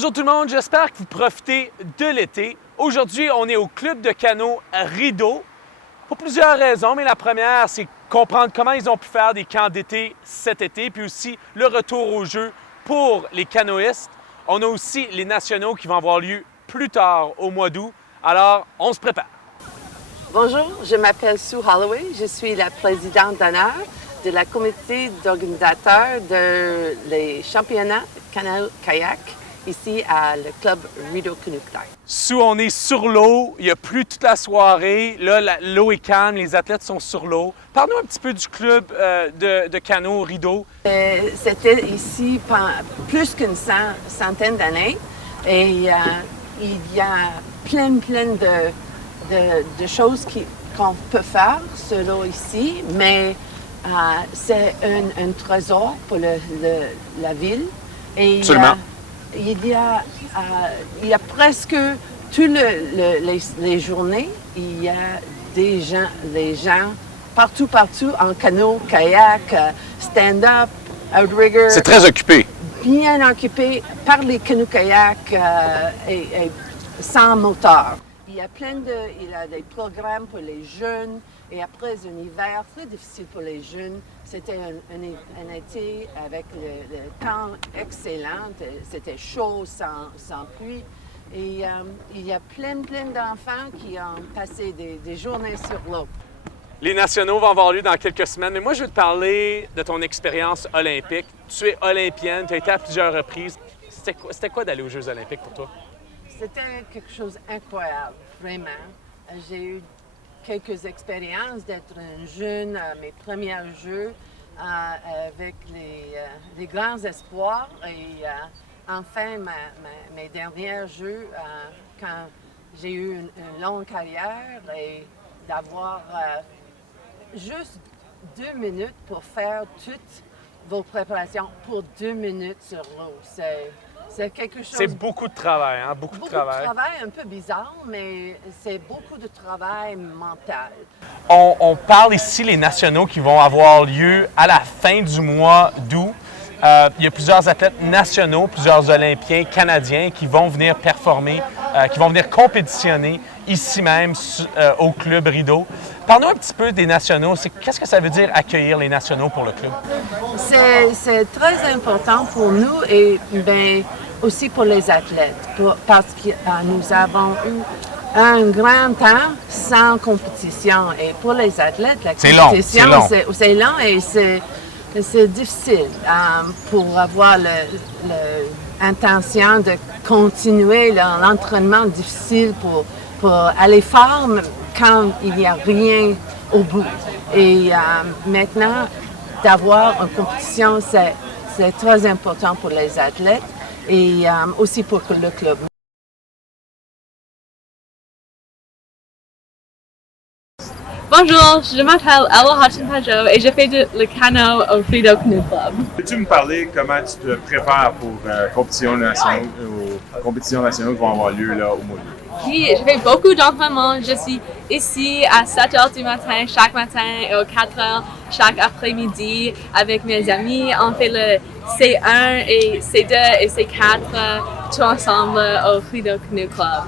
Bonjour tout le monde, j'espère que vous profitez de l'été. Aujourd'hui, on est au club de canot Rideau pour plusieurs raisons, mais la première, c'est comprendre comment ils ont pu faire des camps d'été cet été, puis aussi le retour au jeu pour les canoïstes. On a aussi les nationaux qui vont avoir lieu plus tard au mois d'août. Alors, on se prépare. Bonjour, je m'appelle Sue Holloway. Je suis la présidente d'honneur de la comité d'organisateur de les championnats canoë-kayak ici à le club Rideau Canoe Club. Sue, on est sur l'eau, il n'y a plus toute la soirée. Là, l'eau est calme, les athlètes sont sur l'eau. Parle-nous un petit peu du club de canot Rideau. C'était ici pendant plus qu'une centaine d'années et il y a plein de choses qu'on peut faire sur l'eau ici, mais c'est un trésor pour la ville. Et Absolument. Il y a presque toutes les journées, il y a des gens partout en canot, kayak, stand-up, outrigger. C'est très occupé. Bien occupé par les canoë-kayak et sans moteur. Il y a des programmes pour les jeunes et après un hiver très difficile pour les jeunes. C'était un été avec le temps excellent. C'était chaud, sans pluie. Et il y a plein d'enfants qui ont passé des journées sur l'eau. Les nationaux vont avoir lieu dans quelques semaines, mais moi, je veux te parler de ton expérience olympique. Tu es olympienne, tu as été à plusieurs reprises. C'était quoi d'aller aux Jeux olympiques pour toi? C'était quelque chose d'incroyable, vraiment. J'ai eu quelques expériences d'être une jeune à mes premiers Jeux avec les grands espoirs et enfin mes derniers Jeux quand j'ai eu une longue carrière et d'avoir juste 2 minutes pour faire toutes vos préparations pour 2 minutes sur l'eau. C'est quelque chose... C'est beaucoup de travail, hein? Beaucoup de travail. Un peu bizarre, mais c'est beaucoup de travail mental. On parle ici les nationaux qui vont avoir lieu à la fin du mois d'août. Il y a plusieurs athlètes nationaux, plusieurs Olympiens canadiens qui vont venir performer, qui vont venir compétitionner ici même au club Rideau. Parle-nous un petit peu des nationaux. Qu'est-ce que ça veut dire accueillir les nationaux pour le club? C'est très important pour nous et aussi pour les athlètes, parce que nous avons eu un grand temps sans compétition. Et pour les athlètes, la compétition, c'est long et c'est difficile pour avoir l'intention de continuer l'entraînement difficile pour aller fort quand il n'y a rien au bout. Et maintenant, d'avoir une compétition, c'est très important pour les athlètes et aussi pour le club. Bonjour, je m'appelle Ella Hutchin-Pajot et je fais le canot au Rideau Canoe Club. Peux-tu me parler comment tu te prépares pour compétitions nationales qui vont avoir lieu là, au mois d'août? Oui, je fais beaucoup d'entraînements. Je suis ici à 7 h du matin chaque matin et à 4 h chaque après-midi avec mes amis. On fait le C1 et C2 et C4 tout ensemble au Rideau Canoe Club.